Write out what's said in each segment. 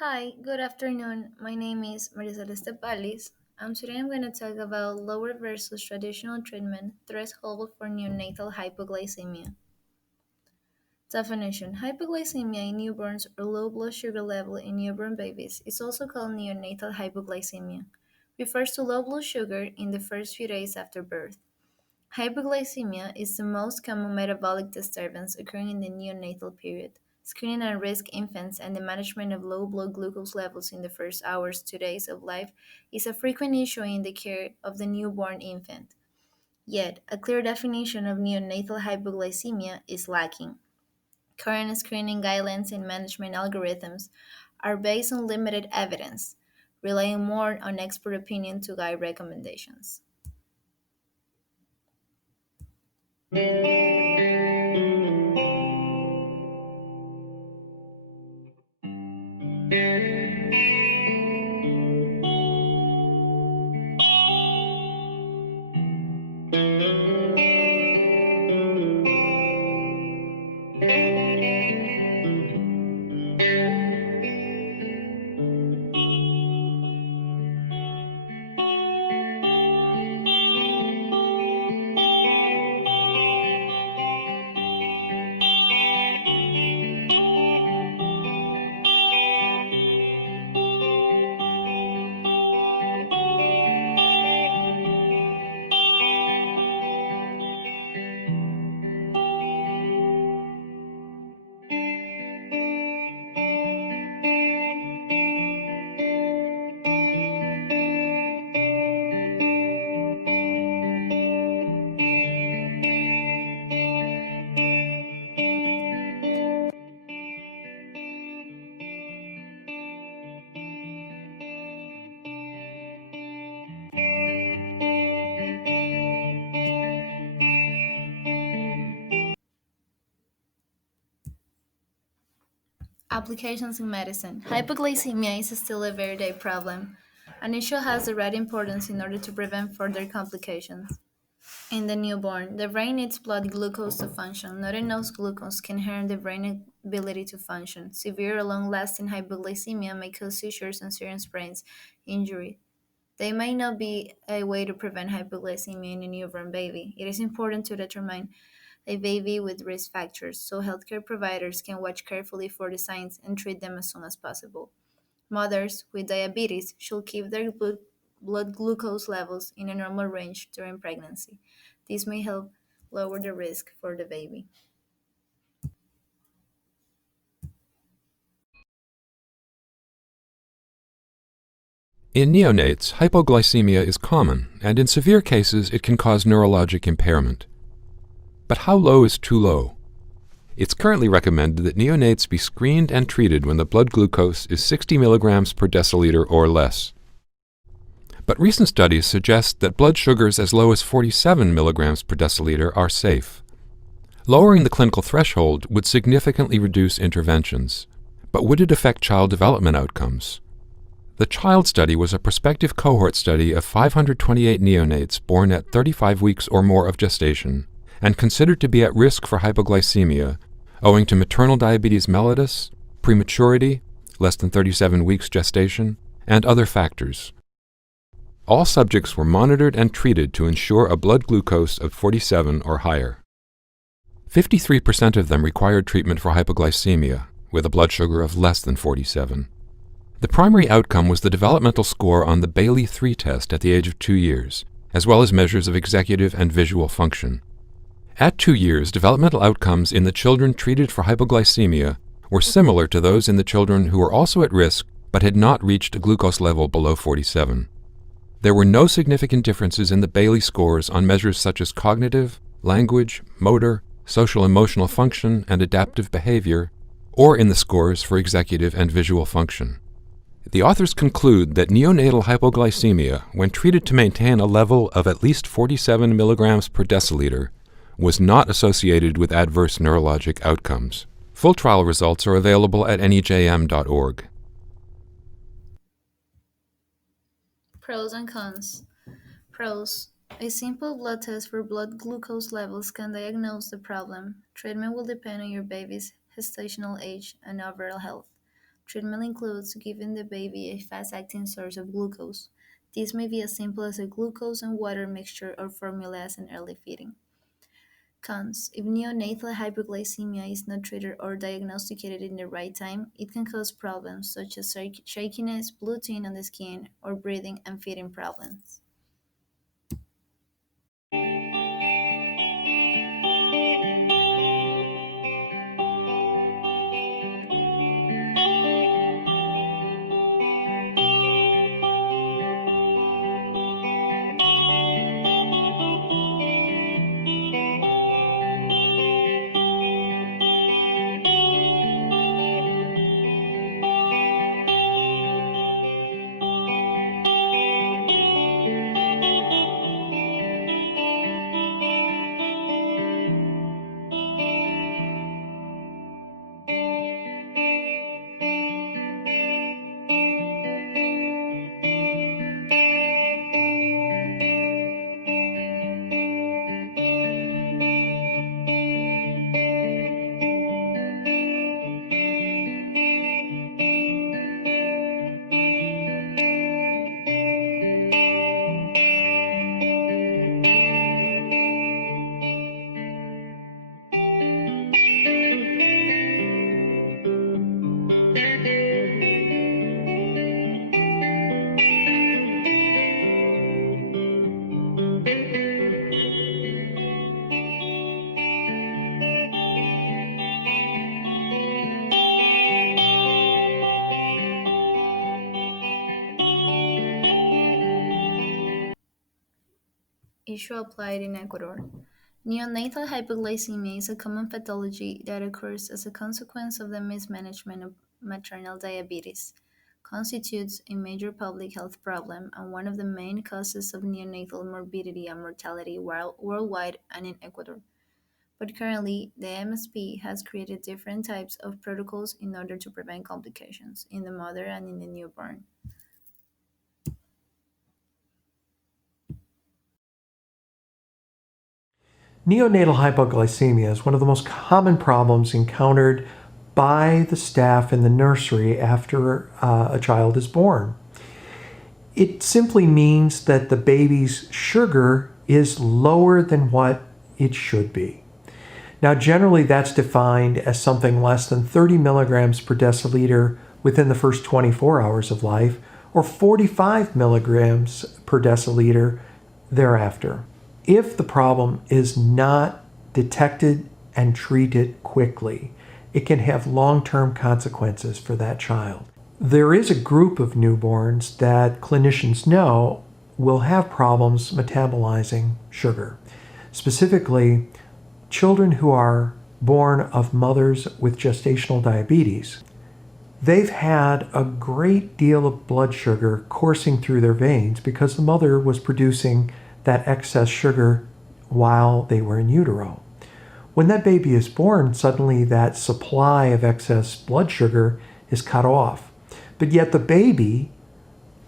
Hi, good afternoon. My name is Celeste Paliz. Today I'm going to talk about lower versus traditional treatment threshold for neonatal hypoglycemia. Definition: hypoglycemia in newborns or low blood sugar level in newborn babies is also called neonatal hypoglycemia. Refers to low blood sugar in the first few days after birth. Hypoglycemia is the most common metabolic disturbance occurring in the neonatal period. Screening at risk infants and the management of low blood glucose levels in the first hours to days of life is a frequent issue in the care of the newborn infant. Yet, a clear definition of neonatal hypoglycemia is lacking. Current screening guidelines and management algorithms are based on limited evidence, relying more on expert opinion to guide recommendations. Applications in medicine. Hypoglycemia is still a very day problem. An issue has the right importance in order to prevent further complications. In the newborn, the brain needs blood glucose to function. Not enough glucose can harm the brain's ability to function. Severe or long-lasting hypoglycemia may cause seizures and serious brain injury. There may not be a way to prevent hypoglycemia in a newborn baby. It is important to determine a baby with risk factors so healthcare providers can watch carefully for the signs and treat them as soon as possible. Mothers with diabetes should keep their blood glucose levels in a normal range during pregnancy. This may help lower the risk for the baby. In neonates, hypoglycemia is common, and in severe cases it can cause neurologic impairment. But how low is too low? It's currently recommended that neonates be screened and treated when the blood glucose is 60 milligrams per deciliter or less. But recent studies suggest that blood sugars as low as 47 milligrams per deciliter are safe. Lowering the clinical threshold would significantly reduce interventions. But would it affect child development outcomes? The CHILD study was a prospective cohort study of 528 neonates born at 35 weeks or more of gestation and considered to be at risk for hypoglycemia owing to maternal diabetes mellitus, prematurity, less than 37 weeks gestation, and other factors. All subjects were monitored and treated to ensure a blood glucose of 47 or higher. 53% of them required treatment for hypoglycemia, with a blood sugar of less than 47. The primary outcome was the developmental score on the Bayley-III test at the age of 2 years, as well as measures of executive and visual function. At 2 years, developmental outcomes in the children treated for hypoglycemia were similar to those in the children who were also at risk but had not reached a glucose level below 47. There were no significant differences in the Bayley scores on measures such as cognitive, language, motor, social emotional function, and adaptive behavior, or in the scores for executive and visual function. The authors conclude that neonatal hypoglycemia, when treated to maintain a level of at least 47 milligrams per deciliter, was not associated with adverse neurologic outcomes. Full trial results are available at nejm.org. Pros and cons. Pros. A simple blood test for blood glucose levels can diagnose the problem. Treatment will depend on your baby's gestational age and overall health. Treatment includes giving the baby a fast-acting source of glucose. This may be as simple as a glucose and water mixture or formula as an early feeding. Cons. If neonatal hypoglycemia is not treated or diagnosticated in the right time, it can cause problems such as shakiness, bloating on the skin, or breathing and feeding problems. Issue applied in Ecuador. Neonatal hypoglycemia is a common pathology that occurs as a consequence of the mismanagement of maternal diabetes, constitutes a major public health problem and one of the main causes of neonatal morbidity and mortality worldwide and in Ecuador. But currently, the MSP has created different types of protocols in order to prevent complications in the mother and in the newborn. Neonatal hypoglycemia is one of the most common problems encountered by the staff in the nursery after a child is born. It simply means that the baby's sugar is lower than what it should be. Now, generally that's defined as something less than 30 milligrams per deciliter within the first 24 hours of life, or 45 milligrams per deciliter thereafter. If the problem is not detected and treated quickly, it can have long-term consequences for that child. There is a group of newborns that clinicians know will have problems metabolizing sugar. Specifically, children who are born of mothers with gestational diabetes. They've had a great deal of blood sugar coursing through their veins because the mother was producing that excess sugar while they were in utero. When that baby is born, suddenly that supply of excess blood sugar is cut off. But yet the baby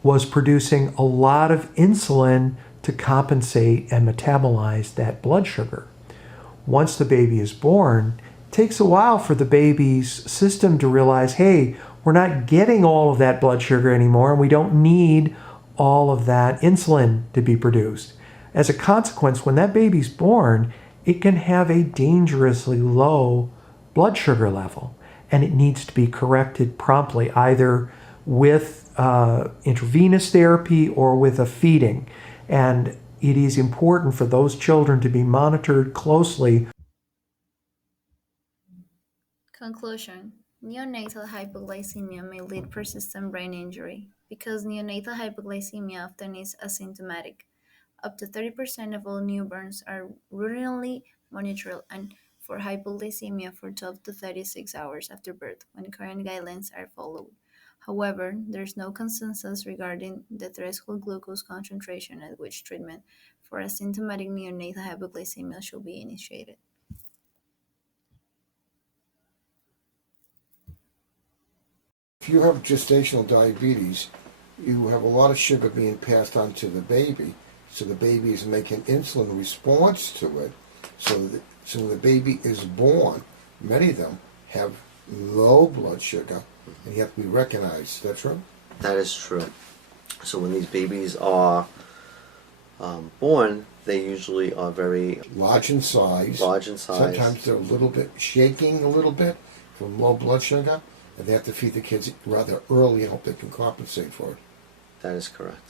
was producing a lot of insulin to compensate and metabolize that blood sugar. Once the baby is born, it takes a while for the baby's system to realize, hey, we're not getting all of that blood sugar anymore, and we don't need all of that insulin to be produced. As a consequence, when that baby's born, it can have a dangerously low blood sugar level, and it needs to be corrected promptly, either with intravenous therapy or with a feeding. And it is important for those children to be monitored closely. Conclusion. Neonatal hypoglycemia may lead persistent brain injury because neonatal hypoglycemia often is asymptomatic. Up to 30% of all newborns are routinely monitored and for hypoglycemia for 12 to 36 hours after birth when current guidelines are followed. However, there is no consensus regarding the threshold glucose concentration at which treatment for asymptomatic neonatal hypoglycemia should be initiated. If you have gestational diabetes, you have a lot of sugar being passed on to the baby, so the baby is making insulin response to it. So when the baby is born, many of them have low blood sugar, and you have to be recognized. Is that true? That is true. So when these babies are born, they usually are very Large in size. large in size. Sometimes they're a little bit shaking a little bit from low blood sugar, and they have to feed the kids rather early and hope they can compensate for it. That is correct.